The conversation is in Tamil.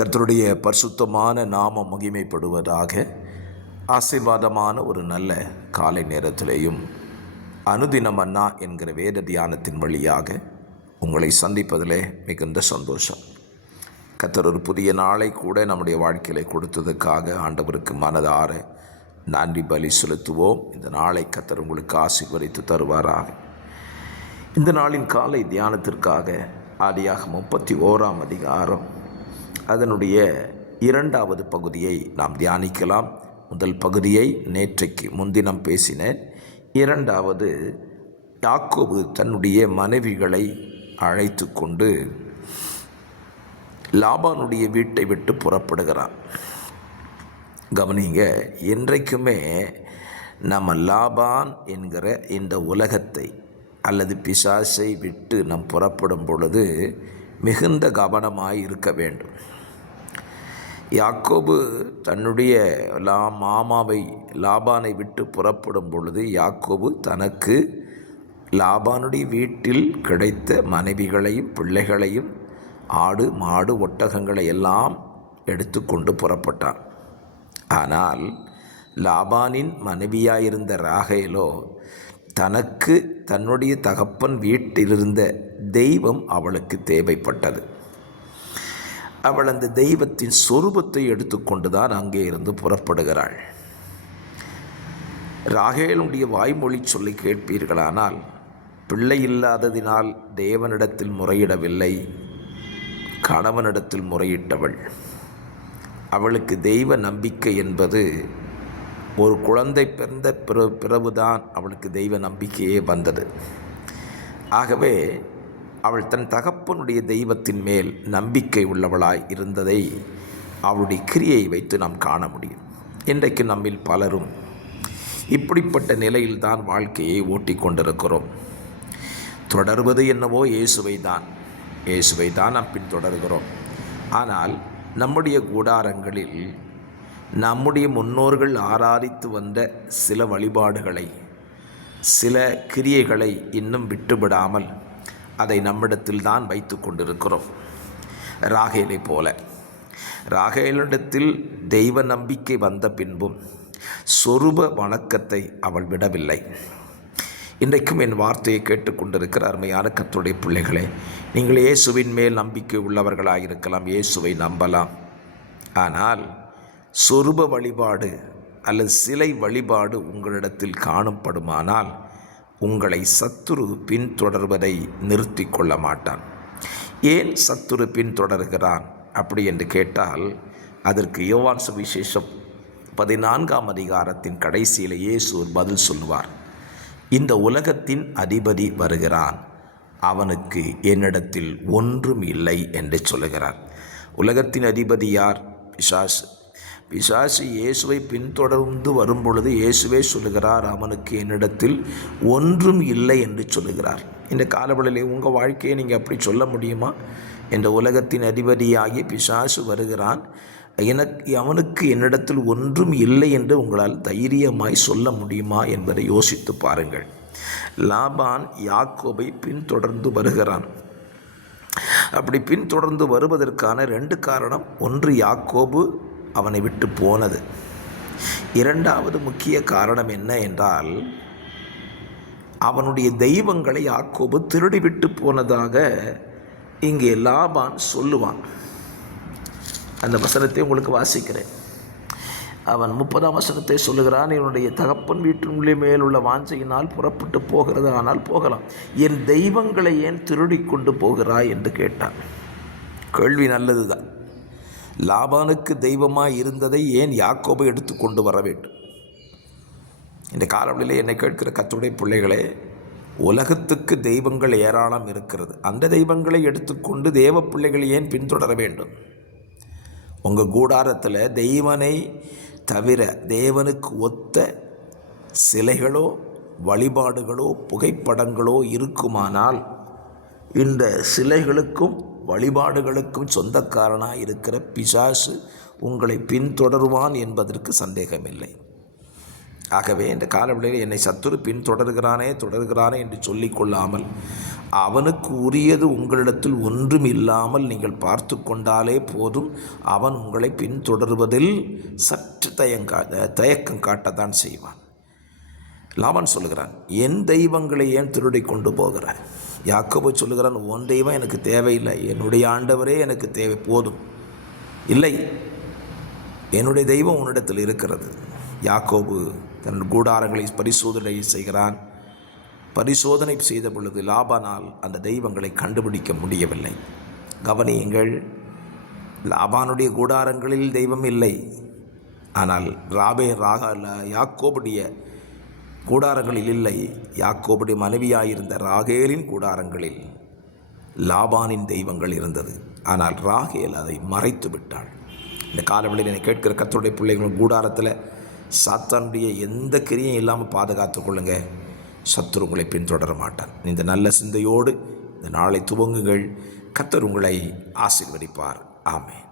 கர்த்தருடைய பரிசுத்தமான நாமம் மகிமைப்படுவதாக. ஆசீர்வாதமான ஒரு நல்ல காலை நேரத்திலேயும் அனுதினம் அண்ணா என்கிற வேத தியானத்தின் வழியாக உங்களை சந்திப்பதிலே மிகுந்த சந்தோஷம். கர்த்தர் ஒரு புதிய நாளை கூட நம்முடைய வாழ்க்கையில் கொடுத்ததுக்காக ஆண்டவருக்கு மனதார நன்றி பலி செலுத்துவோம். இந்த நாளை கர்த்தர் உங்களுக்கு ஆசீர்வதித்து தருவாராக. இந்த நாளின் காலை தியானத்திற்காக ஆதியாகமம் 31 அதிகாரம் அதனுடைய 2வது பகுதியை நாம் தியானிக்கலாம். முதல் பகுதியை நேற்றைக்கு முன்தினம் பேசினேன். 2வது, யாக்கோபு தன்னுடைய மனைவிகளை அழைத்து கொண்டு லாபானுடைய வீட்டை விட்டு புறப்படுகிறான். கவனிங்க, என்றைக்குமே நம்ம லாபான் என்கிற இந்த உலகத்தை அல்லது பிசாசை விட்டு நாம் புறப்படும் பொழுது மிகுந்த கவனமாய் இருக்க வேண்டும். யாக்கோபு தன்னுடைய மாமாவை லாபானை விட்டு புறப்படும் பொழுது யாக்கோபு தனக்கு லாபானுடைய வீட்டில் கிடைத்த மனைவிகளையும் பிள்ளைகளையும் ஆடு மாடு ஒட்டகங்களை எல்லாம் எடுத்துக்கொண்டு புறப்பட்டான். ஆனால் லாபானின் மனைவியாயிருந்த ராகேலோ தனக்கு தன்னுடைய தகப்பன் வீட்டிலிருந்த தெய்வம் அவளுக்கு தேவைப்பட்டது. அவள் அந்த தெய்வத்தின் சொரூபத்தை எடுத்துக்கொண்டு தான் அங்கே இருந்து புறப்படுகிறாள். ராகேலுடைய வாய்மொழி சொல்லி கேட்பீர்களானால், பிள்ளை இல்லாததினால் தேவனிடத்தில் முறையிடவில்லை, கணவனிடத்தில் முறையிட்டவள். அவளுக்கு தெய்வ நம்பிக்கை என்பது ஒரு குழந்தை பிறந்த பிறகுதான் அவளுக்கு தெய்வ நம்பிக்கையே வந்தது. ஆகவே அவள் தன் தகப்பனுடைய தெய்வத்தின் மேல் நம்பிக்கை உள்ளவளாய் இருந்ததை அவளுடைய கிரியை வைத்து நாம் காண முடியும். இன்றைக்கு நம்மில் பலரும் இப்படிப்பட்ட நிலையில்தான் வாழ்க்கையை ஓட்டி கொண்டிருக்கிறோம். தொடர்வது என்னவோ இயேசுவை தான் நாம் பின்தொடர்கிறோம். ஆனால் நம்முடைய கூடாரங்களில் நம்முடைய முன்னோர்கள் ஆராதித்து வந்த சில வழிபாடுகளை, சில கிரியைகளை இன்னும் விட்டுவிடாமல் அதை நம்மிடத்தில் தான் வைத்து கொண்டிருக்கிறோம். ராகேலை போல ராகேலிடத்தில் தெய்வ நம்பிக்கை வந்த பின்பும் சொரூப வணக்கத்தை அவள் விடவில்லை. இன்றைக்கும் என் வார்த்தையை கேட்டுக்கொண்டிருக்கிற அருமையான கர்த்தருடைய பிள்ளைகளே, நீங்கள் இயேசுவின் மேல் நம்பிக்கை உள்ளவர்களாக இருக்கலாம், இயேசுவை நம்பலாம். ஆனால் சொரூப வழிபாடு அல்லது சிலை வழிபாடு உங்களிடத்தில் காணப்படுமானால் உங்களை சத்துரு பின்தொடர்வதை நிறுத்தி கொள்ள மாட்டான். ஏன் சத்துரு பின்தொடர்கிறான் அப்படி என்று கேட்டால், அதற்கு யோவான் சுவிசேஷம் 14 அதிகாரத்தின் கடைசியில் இயேசு ஒரு பதில் சொல்லுவார். இந்த உலகத்தின் அதிபதி வருகிறான், அவனுக்கு என்னிடத்தில் ஒன்றும் இல்லை என்று சொல்லுகிறார். உலகத்தின் அதிபதி யார்? பிசாசு இயேசுவை பின்தொடர்ந்து வரும் பொழுது இயேசுவே சொல்லுகிறார், அவனுக்கு என்னிடத்தில் ஒன்றும் இல்லை என்று சொல்லுகிறார். இந்த காலவெளியிலே உங்கள் வாழ்க்கையை நீங்கள் அப்படி சொல்ல முடியுமா? இந்த உலகத்தின் அதிபதியாகி பிசாசு வருகிறான், அவனுக்கு என்னிடத்தில் ஒன்றும் இல்லை என்று உங்களால் தைரியமாய் சொல்ல முடியுமா என்பதை யோசித்து பாருங்கள். லாபான் யாக்கோபை பின்தொடர்ந்து வருகிறான். அப்படி பின்தொடர்ந்து வருவதற்கான 2 காரணம். ஒன்று, யாக்கோபு அவனை விட்டு போனது. 2வது முக்கிய காரணம் என்ன என்றால், அவனுடைய தெய்வங்களை யாக்கோபு திருடிவிட்டு போனதாக இங்கே லாபான் சொல்லுவான். அந்த வசனத்தை உங்களுக்கு வாசிக்கிறேன். அவன் 30ஆம் வசனத்தை சொல்லுகிறான், என்னுடைய தகப்பன் வீட்டின் மேல் உள்ள வாஞ்சையினால் புறப்பட்டு போகிறது, ஆனால் போகலாம். என் தெய்வங்களை ஏன் திருடி கொண்டு போகிறாய் என்று கேட்டான். கேள்வி நல்லது தான். லாபானுக்கு தெய்வமாய் இருந்ததை ஏன் யாக்கோபை எடுத்து கொண்டு வர வேண்டும்? இந்த காலவெளியிலே என்னை கேட்கிற கர்த்தருடைய பிள்ளைகளே, உலகத்துக்கு தெய்வங்கள் ஏராளம் இருக்கிறது. அந்த தெய்வங்களை எடுத்துக்கொண்டு தேவ பிள்ளைகளை ஏன் பின்தொடர வேண்டும்? உங்கள் கூடாரத்தில் தெய்வனை தவிர தேவனுக்கு ஒத்த சிலைகளோ வழிபாடுகளோ புகைப்படங்களோ இருக்குமானால், இந்த சிலைகளுக்கும் வழிபாடுகளுக்கும் சொந்தக்காரனாக இருக்கிற பிசாசு உங்களை பின்தொடருவான் என்பதற்கு சந்தேகமில்லை. ஆகவே இந்த காலவெளியில் என்னை சத்துரு பின்தொடர்கிறானே என்று சொல்லிக்கொள்ளாமல் அவனுக்கு உரியது உங்களிடத்தில் ஒன்றும் இல்லாமல் நீங்கள் பார்த்து கொண்டாலே போதும், அவன் உங்களை பின்தொடர்வதில் சற்று தயக்கம் காட்டத்தான் செய்வான். லாபான் சொல்லுகிறான், என் தெய்வங்களை ஏன் திருடி கொண்டு போகிறான்? யாக்கோபு சொல்லுகிறான், உன் தெய்வம் எனக்கு தேவையில்லை, என்னுடைய ஆண்டவரே எனக்கு தேவை, போதும். இல்லை, என்னுடைய தெய்வம் உன்னிடத்தில் இருக்கிறது. யாக்கோபு தன் கூடாரங்களை பரிசோதனை செய்கிறான். பரிசோதனை செய்த பொழுது லாபானால் அந்த தெய்வங்களை கண்டுபிடிக்க முடியவில்லை. கவனியுங்கள், லாபானுடைய கூடாரங்களில் தெய்வம் இல்லை. ஆனால் யாக்கோபுடைய கூடாரங்களில் இல்லை. யாக்கோபுடைய மனைவியாயிருந்த ராகேலின் கூடாரங்களில் லாபானின் தெய்வங்கள் இருந்தது. ஆனால் ராகேல் அதை மறைத்து விட்டாள். இந்த காலவெளியில் என்னை கேட்கிற கர்த்தருடைய பிள்ளைகளும் கூடாரத்தில் சாத்தானுடைய எந்த கிரியும் இல்லாமல் பாதுகாத்து கொள்ளுங்க. சத்துரு உங்களை பின்தொடர மாட்டான். இந்த நல்ல சிந்தையோடு இந்த நாளை துவங்குங்கள். கர்த்தர் உங்களை ஆசீர்வதிப்பார். ஆமென்.